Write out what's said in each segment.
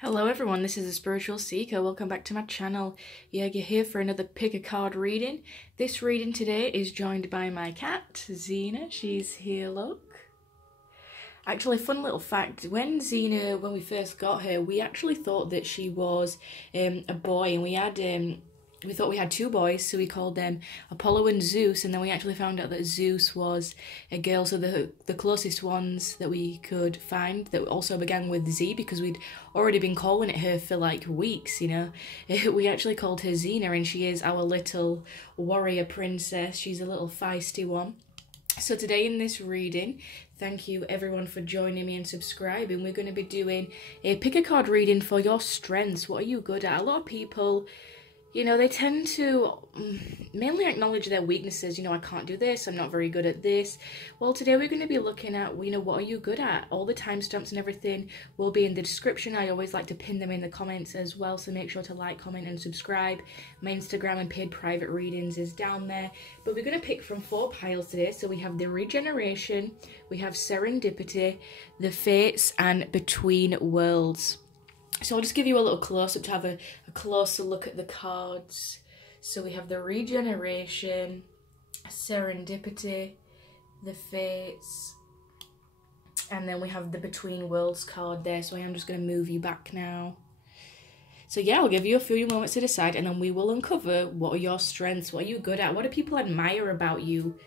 Hello everyone, this is a Spiritual Seeker. Welcome back to my channel. Yeah, you're here for another pick a card reading. This reading today is joined by my cat, Xena. She's here, look. Actually, fun little fact, when we first got her, we actually thought that she was a boy, and we thought we had two boys, so we called them Apollo and Zeus, and then we actually found out that Zeus was a girl, so the closest ones that we could find that also began with Z, because we'd already been calling it her for like weeks, you know. We actually called her Xena, and she is our little warrior princess. She's a little feisty one. So today in this reading, thank you everyone for joining me and subscribing. We're going to be doing a pick a card reading for your strengths. What are you good at? A lot of people, you know, they tend to mainly acknowledge their weaknesses. You know, I can't do this, I'm not very good at this. Well, today we're going to be looking at, you know, what are you good at? All the timestamps and everything will be in the description. I always like to pin them in the comments as well, so make sure to like, comment and subscribe. My Instagram and paid private readings is down there. But we're going to pick from 4 piles today. So we have the Regeneration, we have Serendipity, the Fates and Between Worlds. So I'll just give you a little close-up to have a closer look at the cards. So we have the Regeneration, Serendipity, the Fates, and then we have the Between Worlds card there. So I am just going to move you back now. So yeah, I'll give you a few moments to decide, and then we will uncover what are your strengths, what are you good at, what do people admire about you.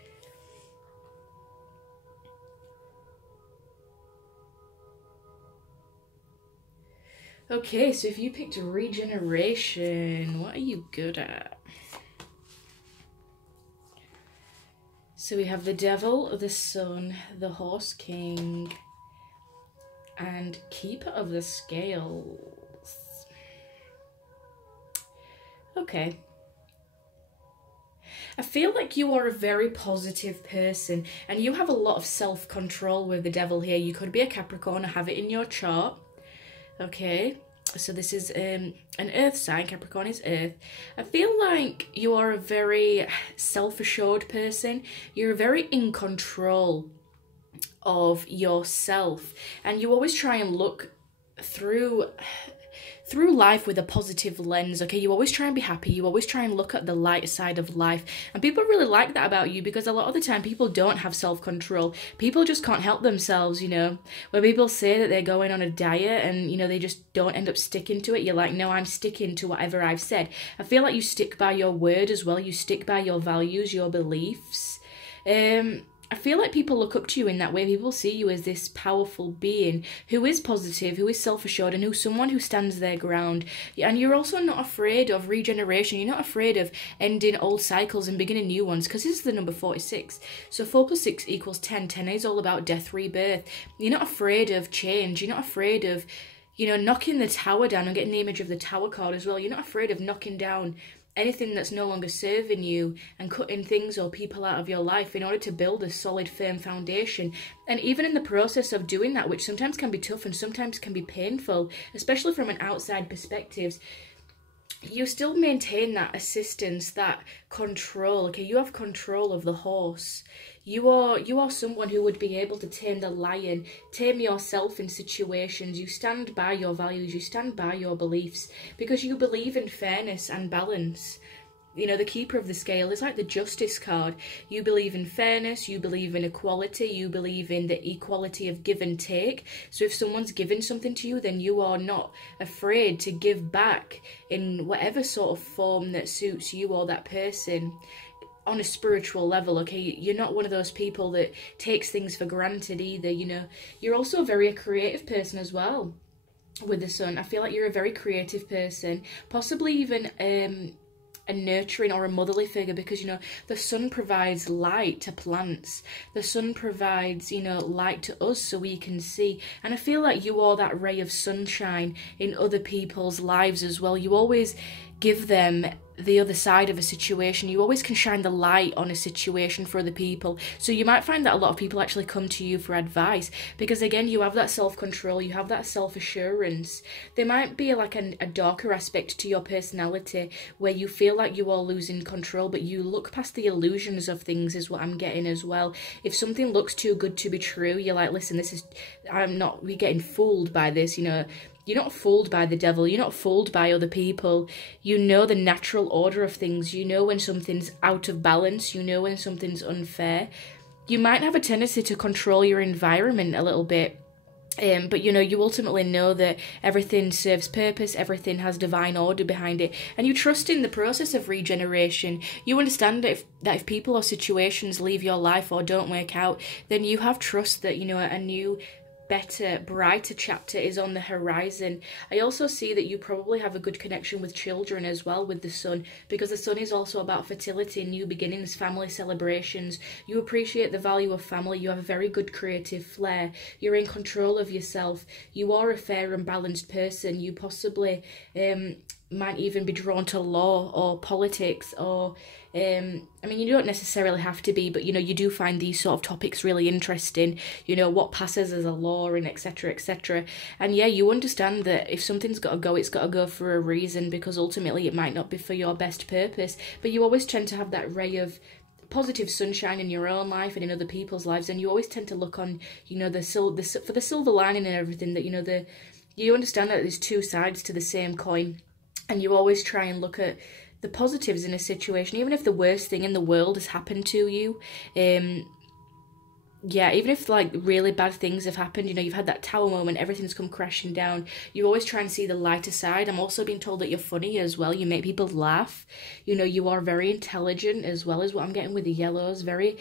Okay, so if you picked Regeneration, what are you good at? So we have the Devil, the Sun, the Horse King, and Keeper of the Scales. Okay. I feel like you are a very positive person, and you have a lot of self-control with the Devil here. You could be a Capricorn or have it in your chart. Okay, so this is an earth sign. Capricorn is earth. I feel like you are a very self-assured person. You're very in control of yourself, and you always try and look through life with a positive lens. Okay, you always try and be happy, you always try and look at the light side of life, and people really like that about you, because a lot of the time people don't have self-control. People just can't help themselves, you know. When people say that they're going on a diet and, you know, they just don't end up sticking to it, you're like, no, I'm sticking to whatever I've said. I feel like you stick by your word as well. You stick by your values, your beliefs. I feel like people look up to you in that way. People see you as this powerful being who is positive, who is self-assured, and who's someone who stands their ground. And you're also not afraid of regeneration. You're not afraid of ending old cycles and beginning new ones, because this is the number 46. So 4 plus 6 equals 10. 10 is all about death, rebirth. You're not afraid of change. You're not afraid of, you know, knocking the tower down. I'm getting the image of the tower card as well. You're not afraid of knocking down anything that's no longer serving you and cutting things or people out of your life in order to build a solid, firm foundation. And even in the process of doing that, which sometimes can be tough and sometimes can be painful, especially from an outside perspective, you still maintain that assistance, that control. Okay, you have control of the horse. You are someone who would be able to tame the lion, tame yourself in situations. You stand by your values, you stand by your beliefs, because you believe in fairness and balance. You know, the Keeper of the Scale is like the Justice card. You believe in fairness, you believe in equality, you believe in the equality of give and take. So if someone's given something to you, then you are not afraid to give back in whatever sort of form that suits you or that person. On a spiritual level, okay, you're not one of those people that takes things for granted either, you know. You're also a very creative person as well with the Sun. I feel like you're a very creative person, possibly even a nurturing or a motherly figure, because, you know, the Sun provides light to plants. The Sun provides, you know, light to us so we can see. And I feel like you are that ray of sunshine in other people's lives as well. You always give them the other side of a situation. You always can shine the light on a situation for other people. So you might find that a lot of people actually come to you for advice, because again, you have that self-control, you have that self-assurance. There might be like a darker aspect to your personality where you feel like you are losing control, but you look past the illusions of things, is what I'm getting as well. If something looks too good to be true, you're like, listen, we're getting fooled by this, you know. you're not fooled by the devil. You're not fooled by other people. You know the natural order of things. You know when something's out of balance. You know when something's unfair. You might have a tendency to control your environment a little bit. But you know, you ultimately know that everything serves purpose, everything has divine order behind it, and you trust in the process of regeneration. You understand that if people or situations leave your life or don't work out, then you have trust that, you know, a new, better, brighter chapter is on the horizon. I also see that you probably have a good connection with children as well with the sun, because the sun is also about fertility, new beginnings, family celebrations. You appreciate the value of family. You have a very good creative flair. You're in control of yourself. You are a fair and balanced person. You possibly might even be drawn to law or politics, or I mean, you don't necessarily have to be, but you know, you do find these sort of topics really interesting, you know, what passes as a law and etc, etc. And yeah, you understand that if something's got to go, it's got to go for a reason, because ultimately it might not be for your best purpose, but you always tend to have that ray of positive sunshine in your own life and in other people's lives, and you always tend to look on, you know, for the silver lining and everything, that, you know, you understand that there's two sides to the same coin. And you always try and look at the positives in a situation, even if the worst thing in the world has happened to you. Yeah, even if like really bad things have happened, you know, you've had that tower moment, everything's come crashing down, you always try and see the lighter side. I'm also being told that you're funny as well. You make people laugh. You know, you are very intelligent as well, as what I'm getting with the yellows. Very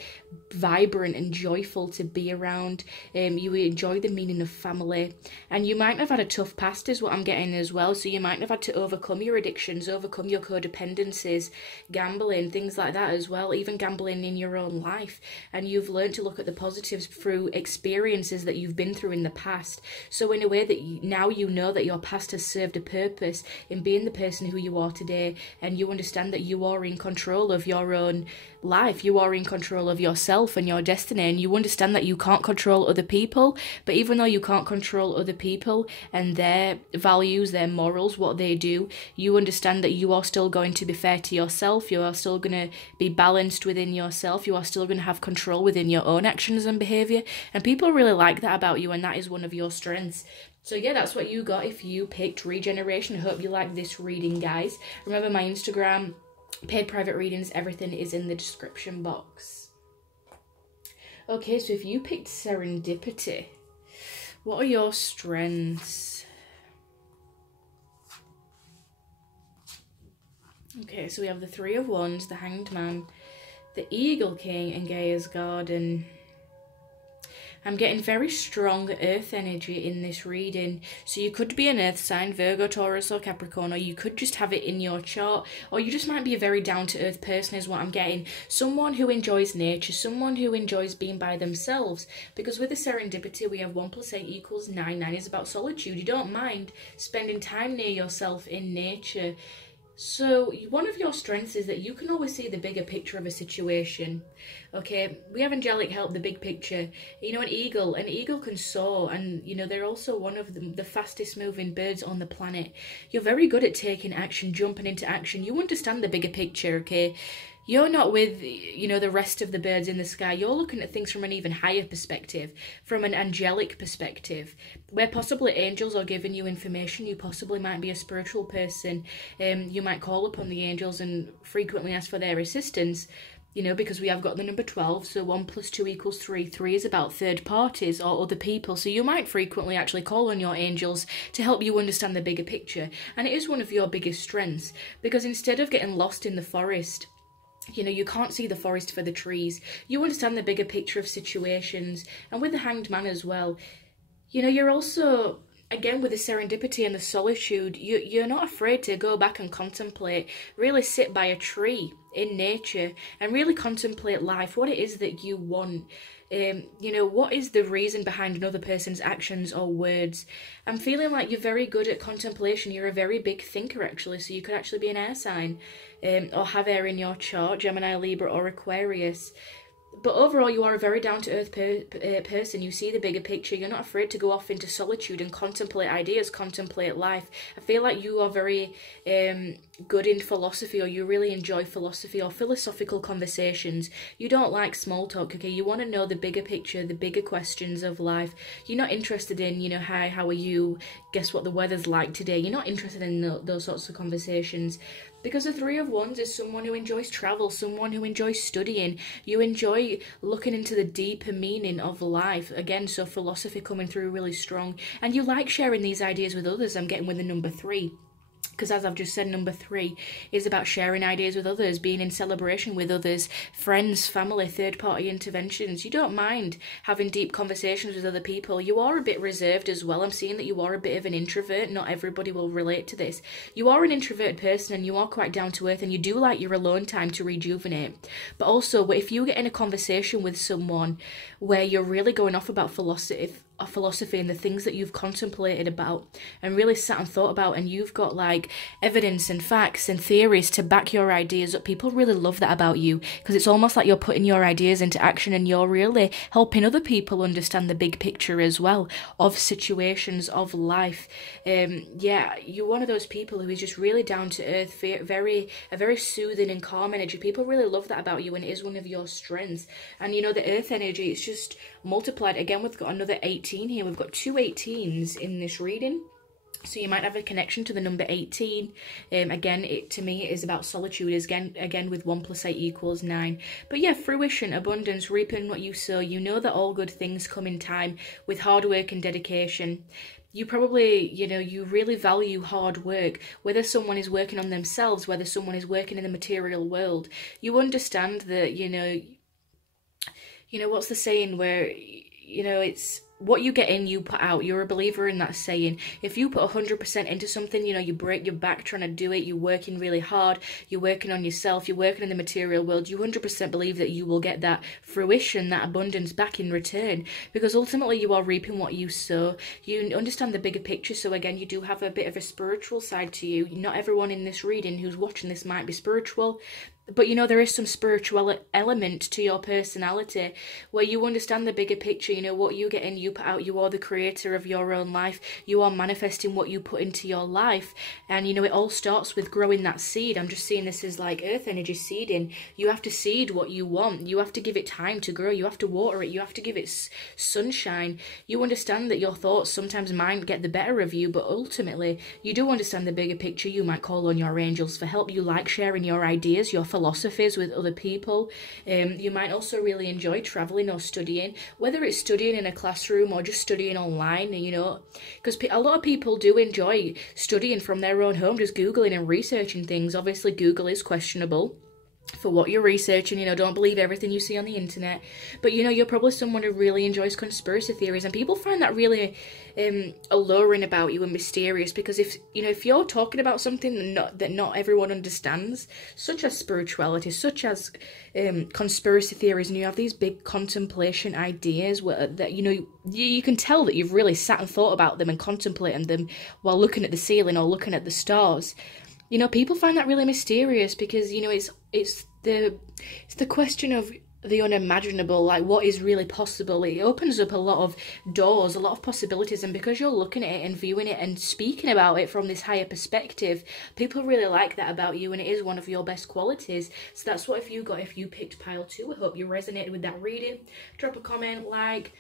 vibrant and joyful to be around. You enjoy the meaning of family. And you might have had a tough past is what I'm getting as well. So you might have had to overcome your addictions, overcome your codependencies, gambling, things like that as well. Even gambling in your own life. And you've learned to look at the positives through experiences that you've been through in the past. So in a way that now you know that your past has served a purpose in being the person who you are today, and you understand that you are in control of your own life. You are in control of yourself and your destiny, and you understand that you can't control other people, but even though you can't control other people and their values, their morals, what they do, you understand that you are still going to be fair to yourself. You are still going to be balanced within yourself. You are still going to have control within your own actions and behavior, and people really like that about you, and that is one of your strengths. So yeah, that's what you got if you picked regeneration. I hope you like this reading, guys. Remember my Instagram, paid private readings, everything is in the description box. Okay, so if you picked serendipity, what are your strengths? Okay, so we have the Three of Wands, the Hanged Man, the Eagle King, and Gaia's Garden. I'm getting very strong earth energy in this reading. So you could be an earth sign, Virgo, Taurus or Capricorn, or you could just have it in your chart, or you just might be a very down-to-earth person is what I'm getting. Someone who enjoys nature, someone who enjoys being by themselves. Because with the serendipity, we have 1 + 8 = 9. 9 is about solitude. You don't mind spending time near yourself in nature. So one of your strengths is that you can always see the bigger picture of a situation. Okay, we have angelic help, the big picture. You know, an eagle can soar, and you know, they're also one of the fastest moving birds on the planet. You're very good at taking action, jumping into action. You understand the bigger picture, okay? You're not with, you know, the rest of the birds in the sky. You're looking at things from an even higher perspective, from an angelic perspective, where possibly angels are giving you information. You possibly might be a spiritual person. You might call upon the angels and frequently ask for their assistance, you know, because we have got the number 12. So 1 + 2 = 3. 3 is about third parties or other people. So you might frequently actually call on your angels to help you understand the bigger picture. And it is one of your biggest strengths, because instead of getting lost in the forest, you know, you can't see the forest for the trees. You understand the bigger picture of situations. And with the Hanged Man as well, you know, you're also, again, with the serendipity and the solitude, you're not afraid to go back and contemplate, really sit by a tree in nature and really contemplate life, what it is that you want. You know, what is the reason behind another person's actions or words? I'm feeling like you're very good at contemplation. You're a very big thinker, actually, so you could actually be an air sign, or have air in your chart, Gemini, Libra or Aquarius. But overall, you are a very down-to-earth person. You see the bigger picture. You're not afraid to go off into solitude and contemplate ideas, contemplate life. I feel like you are very good in philosophy, or you really enjoy philosophy or philosophical conversations. You don't like small talk, okay? You want to know the bigger picture, the bigger questions of life. You're not interested in, you know, hi, how are you? Guess what the weather's like today? You're not interested in those sorts of conversations. Because the Three of Wands is someone who enjoys travel, someone who enjoys studying. You enjoy looking into the deeper meaning of life. Again, so philosophy coming through really strong. And you like sharing these ideas with others. I'm getting with the number 3. Because as I've just said, number 3 is about sharing ideas with others, being in celebration with others, friends, family, third-party interventions. You don't mind having deep conversations with other people. You are a bit reserved as well. I'm seeing that you are a bit of an introvert. Not everybody will relate to this. You are an introverted person, and you are quite down to earth, and you do like your alone time to rejuvenate. But also, if you get in a conversation with someone where you're really going off about philosophy and the things that you've contemplated about and really sat and thought about, and you've got like evidence and facts and theories to back your ideas up, people really love that about you, because it's almost like you're putting your ideas into action and you're really helping other people understand the big picture as well of situations of life. Yeah, you're one of those people who is just really down to earth, a very soothing and calm energy. People really love that about you, and it is one of your strengths. And you know, the earth energy, it's just multiplied. Again, we've got another 18 here. We've got 2 18s in this reading. So you might have a connection to the number 18. Again, to me, it is about solitude. Again, with 1 + 8 = 9. But yeah, fruition, abundance, reaping what you sow. You know that all good things come in time with hard work and dedication. You probably, you know, you really value hard work, whether someone is working on themselves, whether someone is working in the material world. You understand that, you know, what's the saying where, you know, it's what you get in, you put out. You're a believer in that saying. If you put 100% into something, you know, you break your back trying to do it, you're working really hard, you're working on yourself, you're working in the material world, you 100% believe that you will get that fruition, that abundance back in return, because ultimately you are reaping what you sow. You understand the bigger picture. So again, you do have a bit of a spiritual side to you. Not everyone in this reading who's watching this might be spiritual, but you know, there is some spiritual element to your personality where you understand the bigger picture. You know, what you get in, you put out. You are the creator of your own life. You are manifesting what you put into your life. And you know, it all starts with growing that seed. I'm just seeing this as like earth energy seeding. You have to seed what you want. You have to give it time to grow. You have to water it. You have to give it sunshine. You understand that your thoughts sometimes might get the better of you, but ultimately you do understand the bigger picture. You might call on your angels for help. You like sharing your ideas, your philosophies with other people. You might also really enjoy traveling or studying, whether it's studying in a classroom or just studying online, you know, because a lot of people do enjoy studying from their own home, just Googling and researching things. Obviously, Google is questionable for what you're researching, you know, don't believe everything you see on the internet. But you know, you're probably someone who really enjoys conspiracy theories, and people find that really alluring about you and mysterious, because if you're talking about something that not everyone understands, such as spirituality, such as conspiracy theories, and you have these big contemplation ideas that you know, you can tell that you've really sat and thought about them and contemplated them while looking at the ceiling or looking at the stars. You know, people find that really mysterious, because, you know, it's the question of the unimaginable, like what is really possible. It opens up a lot of doors, a lot of possibilities, and because you're looking at it and viewing it and speaking about it from this higher perspective, people really like that about you, and it is one of your best qualities. So that's what if you picked pile 2. I hope you resonated with that reading. Drop a comment, like,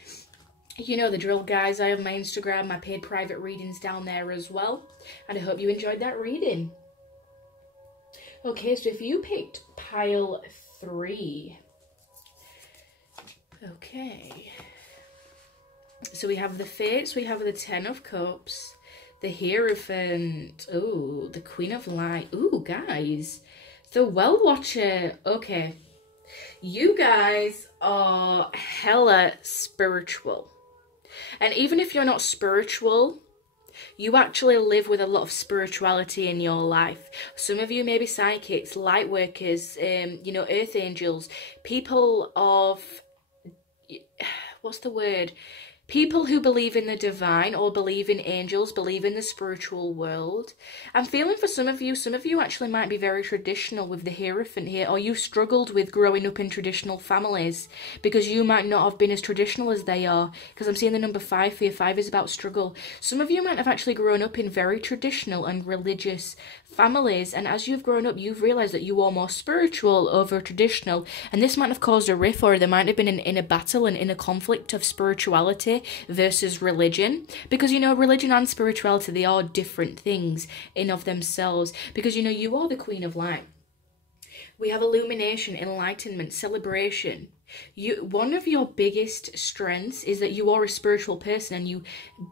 you know the drill, guys. I have my Instagram, my paid private readings down there as well, and I hope you enjoyed that reading. Okay, so if you picked pile 3, okay, so we have the Fates, we have the 10 of Cups, the Hierophant, ooh, the Queen of Light, ooh, guys, the Well Watcher. Okay, you guys are hella spiritual, and even if you're not spiritual, you actually live with a lot of spirituality in your life. Some of you may be psychics, light workers, you know, earth angels, people of, what's the word? People who believe in the divine or believe in angels, believe in the spiritual world. I'm feeling for some of you actually might be very traditional with the Hierophant here, or you struggled with growing up in traditional families because you might not have been as traditional as they are, because I'm seeing the number 5 for you. 5 is about struggle. Some of you might have actually grown up in very traditional and religious families, and as you've grown up, you've realised that you are more spiritual over traditional, and this might have caused a rift, or there might have been an inner battle and inner conflict of spirituality versus religion, because, you know, religion and spirituality, they are different things in of themselves, because, you know, you are the Queen of Light. We have illumination, enlightenment, celebration. One of your biggest strengths is that you are a spiritual person and you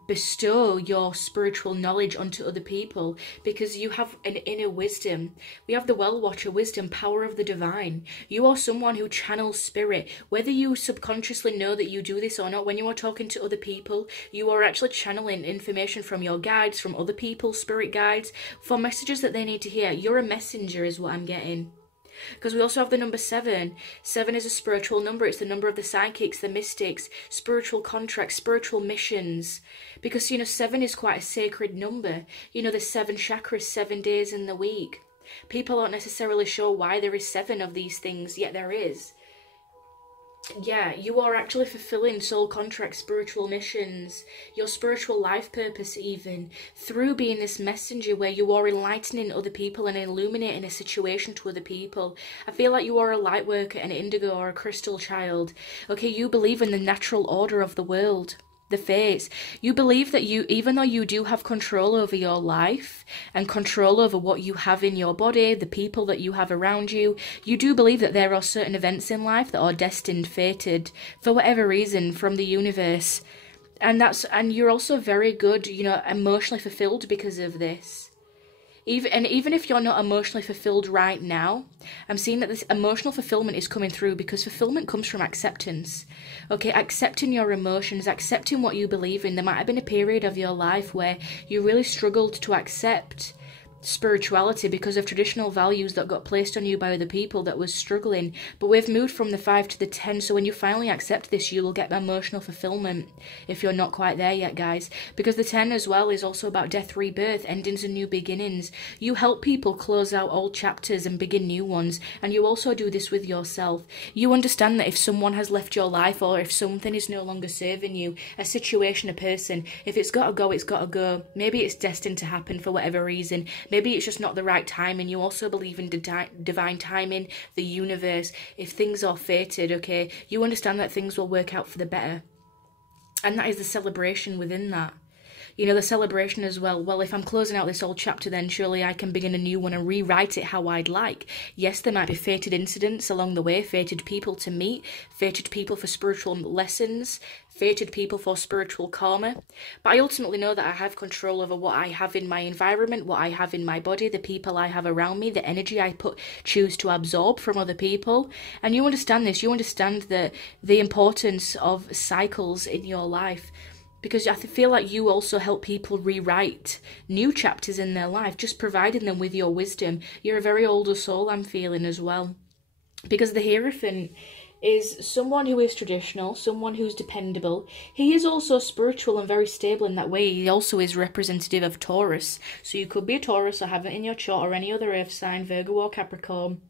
bestow your spiritual knowledge onto other people because you have an inner wisdom. We have the Well Watcher, wisdom, power of the divine. You are someone who channels spirit. Whether you subconsciously know that you do this or not, when you are talking to other people, you are actually channeling information from your guides, from other people, spirit guides, for messages that they need to hear. You're a messenger is what I'm getting. Because we also have the number 7. 7 is a spiritual number. It's the number of the psychics, the mystics, spiritual contracts, spiritual missions. Because, you know, 7 is quite a sacred number. You know, there's 7 chakras, 7 days in the week. People aren't necessarily sure why there is 7 of these things, yet there is. Yeah, you are actually fulfilling soul contracts, spiritual missions, your spiritual life purpose even, through being this messenger where you are enlightening other people and illuminating a situation to other people. I feel like you are a light worker, an indigo or a crystal child. Okay, you believe in the natural order of the world. The fates. You believe that you, even though you do have control over your life and control over what you have in your body, the people that you have around you, you do believe that there are certain events in life that are destined, fated, for whatever reason, from the universe. And you're also very good, you know, emotionally fulfilled because of this. Even if you're not emotionally fulfilled right now, I'm seeing that this emotional fulfillment is coming through because fulfillment comes from acceptance. Okay, accepting your emotions, accepting what you believe in. There might have been a period of your life where you really struggled to accept spirituality because of traditional values that got placed on you by other people that was struggling, but we've moved from the 5 to the 10, so when you finally accept this, you will get emotional fulfillment if you're not quite there yet, guys, because the 10 as well is also about death, rebirth, endings and new beginnings. You help people close out old chapters and begin new ones, and you also do this with yourself. You understand that if someone has left your life, or if something is no longer serving you, a situation, a person, if it's got to go, it's got to go. Maybe it's destined to happen for whatever reason. Maybe it's just not the right time, and you also believe in divine timing, the universe. If things are fated, okay, you understand that things will work out for the better. And that is the celebration within that. You know, the celebration as well. Well, if I'm closing out this old chapter, then surely I can begin a new one and rewrite it how I'd like. Yes, there might be fated incidents along the way, fated people to meet, fated people for spiritual lessons, fated people for spiritual karma. But I ultimately know that I have control over what I have in my environment, what I have in my body, the people I have around me, the energy I choose to absorb from other people. And you understand this. You understand the importance of cycles in your life. Because I feel like you also help people rewrite new chapters in their life, just providing them with your wisdom. You're a very older soul, I'm feeling as well. Because the Hierophant is someone who is traditional, someone who's dependable. He is also spiritual and very stable in that way. He also is representative of Taurus. So you could be a Taurus or have it in your chart, or any other earth sign, Virgo or Capricorn.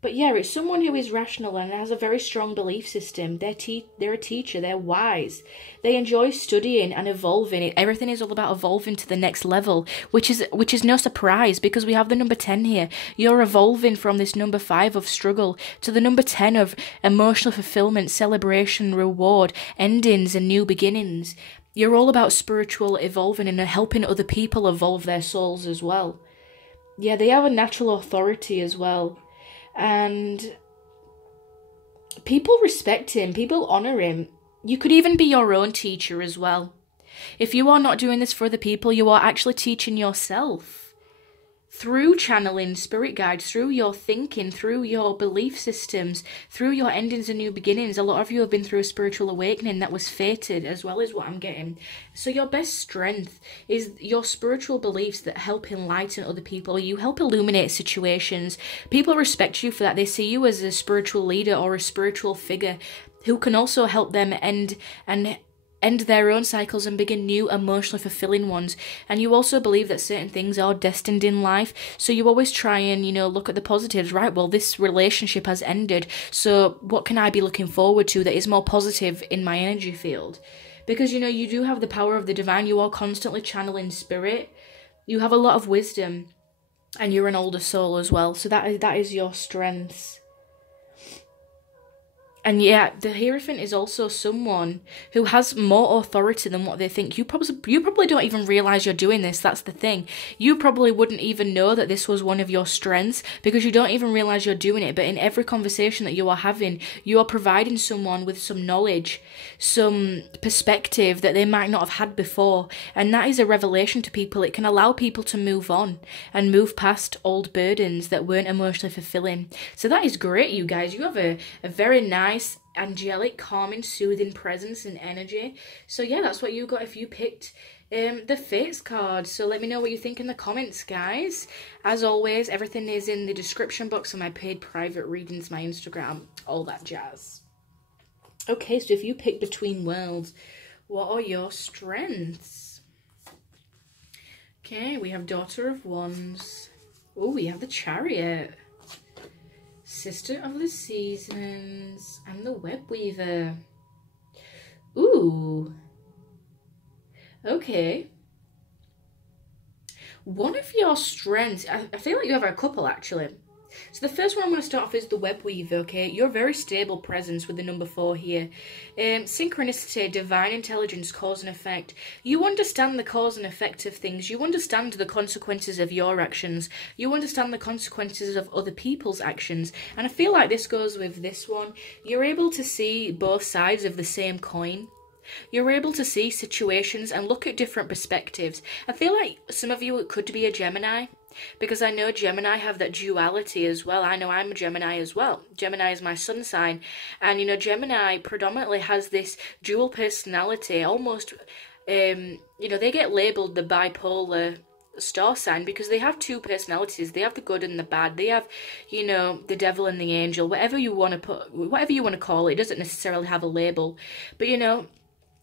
But yeah, it's someone who is rational and has a very strong belief system. They're a teacher, they're wise. They enjoy studying and evolving. Everything is all about evolving to the next level, which is no surprise because we have the number 10 here. You're evolving from this number 5 of struggle to the number 10 of emotional fulfillment, celebration, reward, endings and new beginnings. You're all about spiritual evolving and helping other people evolve their souls as well. Yeah, they have a natural authority as well. And people respect him, people honour him. You could even be your own teacher as well. If you are not doing this for other people, you are actually teaching yourself. Through channeling spirit guides, through your thinking, through your belief systems, through your endings and new beginnings. A lot of you have been through a spiritual awakening that was fated as well, as what I'm getting. So your best strength is your spiritual beliefs that help enlighten other people. You help illuminate situations. People respect you for that. They see you as a spiritual leader or a spiritual figure who can also help them end and end their own cycles and begin new emotionally fulfilling ones. And you also believe that certain things are destined in life, so you always try and, you know, look at the positives. Right, well, this relationship has ended, so what can I be looking forward to that is more positive in my energy field? Because, you know, you do have the power of the divine. You are constantly channeling spirit. You have a lot of wisdom, and you're an older soul as well, so that is your strengths. And yeah, the Hierophant is also someone who has more authority than what they think. You probably don't even realise you're doing this, that's the thing. You probably wouldn't even know that this was one of your strengths because you don't even realise you're doing it. But in every conversation that you are having, you are providing someone with some knowledge, some perspective that they might not have had before. And that is a revelation to people. It can allow people to move on and move past old burdens that weren't emotionally fulfilling. So that is great, you guys. You have a very nice, angelic, calming, soothing presence and energy. So yeah, that's what you got if you picked the Fates card. So let me know what you think in the comments, guys. As always, everything is in the description box of my paid private readings, my Instagram, all that jazz. Okay, so if you pick Between Worlds, what are your strengths? Okay, we have Daughter of Wands. Oh, we have the Chariot, Sister of the Seasons, and the Web Weaver. Ooh. Okay. One of your strengths, I feel like you have a couple actually. So the first one I'm going to start off is the Web Weaver, okay? You're a very stable presence with the number 4 here. Synchronicity, divine intelligence, cause and effect. You understand the cause and effect of things. You understand the consequences of your actions. You understand the consequences of other people's actions. And I feel like this goes with this one. You're able to see both sides of the same coin. You're able to see situations and look at different perspectives. I feel like some of you could be a Gemini, because I know Gemini have that duality as well. I know I'm a Gemini as well. Gemini is my sun sign. And, you know, Gemini predominantly has this dual personality, almost, you know, they get labelled the bipolar star sign because they have two personalities. They have the good and the bad. They have, you know, the devil and the angel, whatever you want to call it. It doesn't necessarily have a label. But, you know,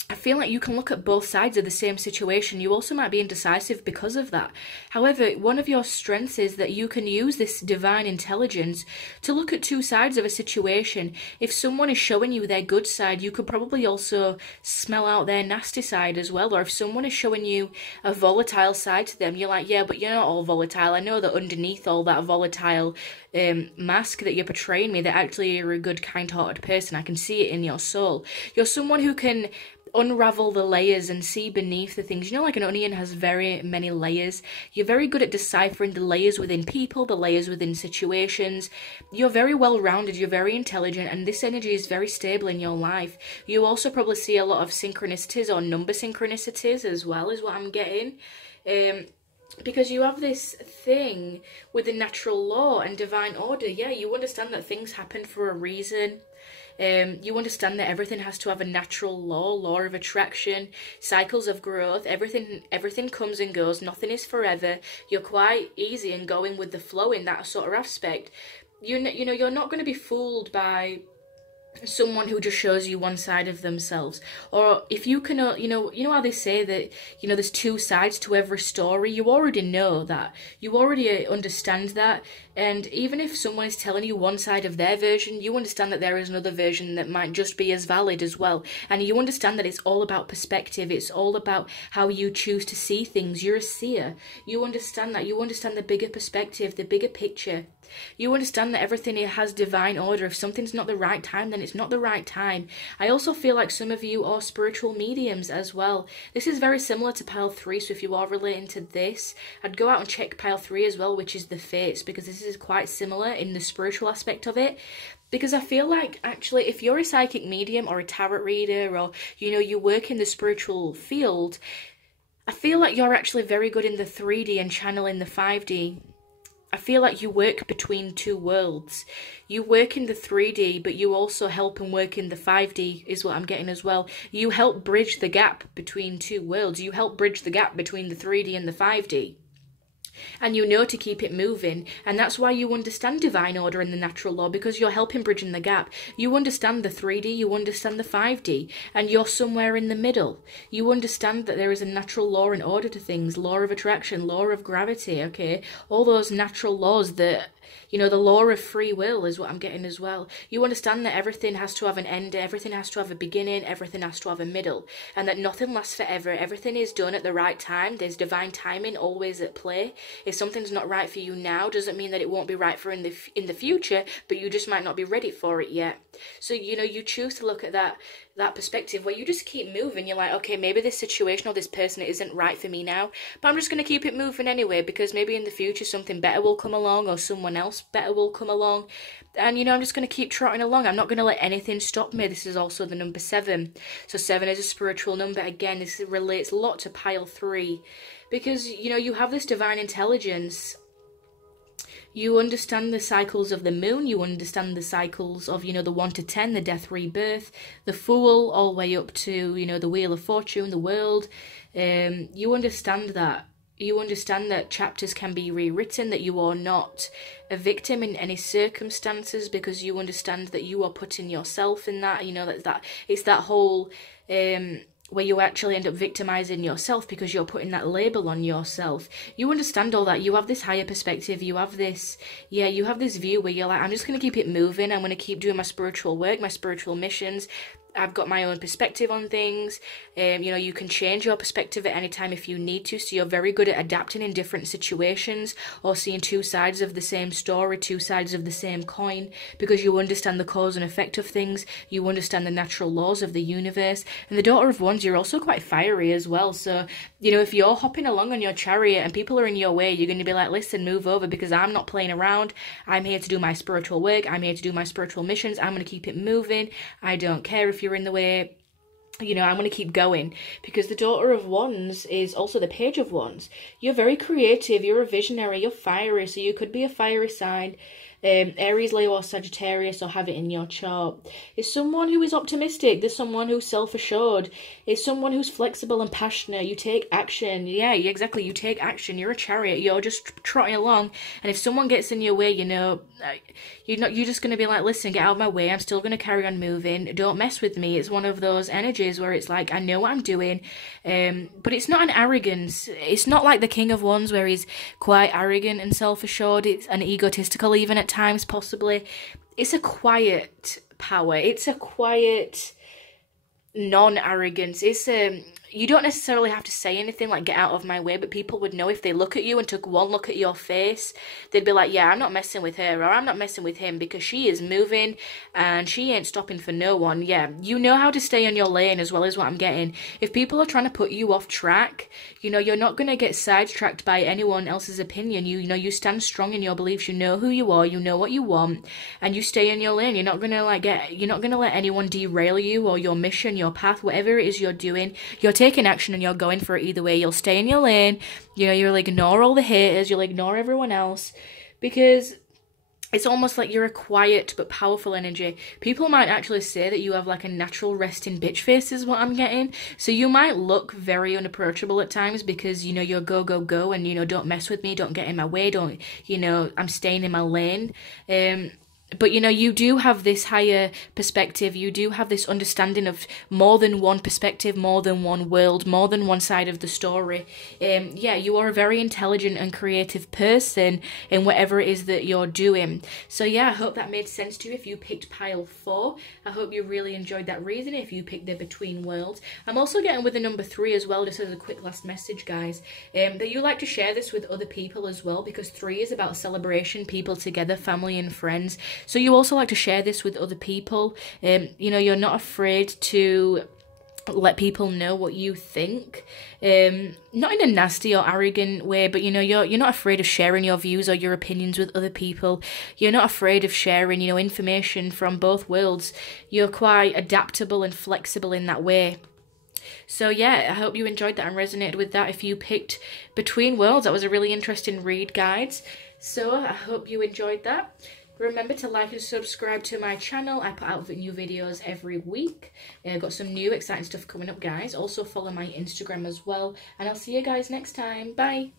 I feel like you can look at both sides of the same situation. You also might be indecisive because of that. However, one of your strengths is that you can use this divine intelligence to look at two sides of a situation. If someone is showing you their good side, you could probably also smell out their nasty side as well. Or if someone is showing you a volatile side to them, you're like, yeah, but you're not all volatile. I know that underneath all that volatile mask that you're portraying me, that actually you're a good, kind-hearted person. I can see it in your soul. You're someone who can unravel the layers and see beneath the things. You know, like an onion has very many layers. You're very good at deciphering the layers within people, the layers within situations. You're very well-rounded, you're very intelligent, and this energy is very stable in your life. You also probably see a lot of synchronicities or number synchronicities as well, is what I'm getting. Because you have this thing with the natural law and divine order. Yeah, you understand that things happen for a reason. You understand that everything has to have a natural law of attraction, cycles of growth. Everything comes and goes. Nothing is forever. You're quite easy in going with the flow in that sort of aspect. You know, you're not going to be fooled by someone who just shows you one side of themselves. Or if you can, you know how they say that, you know, there's two sides to every story. You already know that. You already understand that. And even if someone is telling you one side of their version, you understand that there is another version that might just be as valid as well. And you understand that it's all about perspective. It's all about how you choose to see things. You're a seer. You understand that. You understand the bigger perspective, the bigger picture. You understand that everything has divine order. If something's not the right time, then it's not the right time. I also feel like some of you are spiritual mediums as well. This is very similar to pile 3, so if you are relating to this, I'd go out and check pile 3 as well, which is the Fates, because this is quite similar in the spiritual aspect of it. Because I feel like, actually, if you're a psychic medium or a tarot reader, or, you know, you work in the spiritual field, I feel like you're actually very good in the 3D and channeling the 5D. I feel like you work between two worlds. You work in the 3D, but you also help and work in the 5D, is what I'm getting as well. You help bridge the gap between two worlds. You help bridge the gap between the 3D and the 5D. and you know to keep it moving. And that's why you understand divine order and the natural law, because you're helping bridging the gap. You understand the 3D, you understand the 5D, and you're somewhere in the middle. You understand that there is a natural law and order to things, law of attraction, law of gravity, okay? All those natural laws that, you know, the law of free will is what I'm getting as well. You understand that everything has to have an end, everything has to have a beginning, everything has to have a middle, and that nothing lasts forever. Everything is done at the right time. There's divine timing always at play. If something's not right for you now, doesn't mean that it won't be right for in the future, but you just might not be ready for it yet. So, you know, you choose to look at that perspective where you just keep moving. You're like, okay, maybe this situation or this person isn't right for me now, but I'm just going to keep it moving anyway, because maybe in the future something better will come along, or someone else better will come along. And, you know, I'm just going to keep trotting along. I'm not going to let anything stop me. This is also the number 7. So 7 is a spiritual number. Again, this relates a lot to pile 3, because, you know, you have this divine intelligence. You understand the cycles of the moon, you understand the cycles of, you know, the 1 to 10, the death, rebirth, the Fool, all the way up to, you know, the Wheel of Fortune, the world. You understand that. You understand that chapters can be rewritten, that you are not a victim in any circumstances, because you understand that you are putting yourself in that, you know, that it's that whole... where you actually end up victimizing yourself because you're putting that label on yourself. You understand all that. You have this higher perspective. You have this, yeah, you have this view where you're like, I'm just going to keep it moving. I'm going to keep doing my spiritual work, my spiritual missions. I've got my own perspective on things. You know, you can change your perspective at any time if you need to. So you're very good at adapting in different situations, or seeing 2 sides of the same story, 2 sides of the same coin, because you understand the cause and effect of things. You understand the natural laws of the universe. And the Daughter of Wands, you're also quite fiery as well. So, you know, if you're hopping along on your chariot and people are in your way, you're going to be like, listen, move over, because I'm not playing around. I'm here to do my spiritual work. I'm here to do my spiritual missions. I'm going to keep it moving. I don't care if you're in the way. You know, I'm going to keep going, because the Daughter of Wands is also the Page of Wands. You're very creative, you're a visionary, you're fiery, so you could be a fiery sign. Aries, Leo or Sagittarius, or have it in your chart. Is someone who is optimistic. There's someone who's self-assured. Is someone who's flexible and passionate. You take action. Yeah, exactly. You take action. You're a chariot. You're just trotting along. And if someone gets in your way, you know, you're just going to be like, listen, get out of my way. I'm still going to carry on moving. Don't mess with me. It's one of those energies where it's like, I know what I'm doing. But it's not an arrogance. It's not like the King of Wands where he's quite arrogant and self-assured. It's an egotistical even at times, possibly. It's a quiet power. It's a quiet non-arrogance. It's you don't necessarily have to say anything like get out of my way, but people would know if they look at you and took one look at your face. They'd be like, yeah, I'm not messing with her, or I'm not messing with him, because she is moving and she ain't stopping for no one. Yeah, you know how to stay in your lane as well, as what I'm getting. If people are trying to put you off track, you know, you're not going to get sidetracked by anyone else's opinion. You know, you stand strong in your beliefs. You know who you are, you know what you want, and you stay in your lane. You're not going to you're not going to let anyone derail you or your mission, your path, whatever it is you're doing. You're taking action and you're going for it either way. You'll stay in your lane. You know, you'll ignore all the haters. You'll ignore everyone else, because it's almost like you're a quiet but powerful energy. People might actually say that you have like a natural resting bitch face is what I'm getting. So you might look very unapproachable at times because, you know, you're go, go, go, and, you know, don't mess with me, don't get in my way, don't, you know, I'm staying in my lane. But, you know, you do have this higher perspective. You do have this understanding of more than one perspective, more than one world, more than one side of the story. Yeah, you are a very intelligent and creative person in whatever it is that you're doing. So, yeah, I hope that made sense to you if you picked pile 4. I hope you really enjoyed that reading if you picked the Between Worlds. I'm also getting with the number 3 as well, just as a quick last message, guys, that you like to share this with other people as well, because 3 is about celebration, people together, family and friends. So you also like to share this with other people. You know, you're not afraid to let people know what you think. Not in a nasty or arrogant way, but, you know, you're not afraid of sharing your views or your opinions with other people. You're not afraid of sharing, you know, information from both worlds. You're quite adaptable and flexible in that way. So yeah, I hope you enjoyed that and resonated with that. If you picked Between Worlds, that was a really interesting read, guys. So I hope you enjoyed that. Remember to like and subscribe to my channel. I put out new videos every week. I've got some new exciting stuff coming up, guys. Also follow my Instagram as well. And I'll see you guys next time. Bye.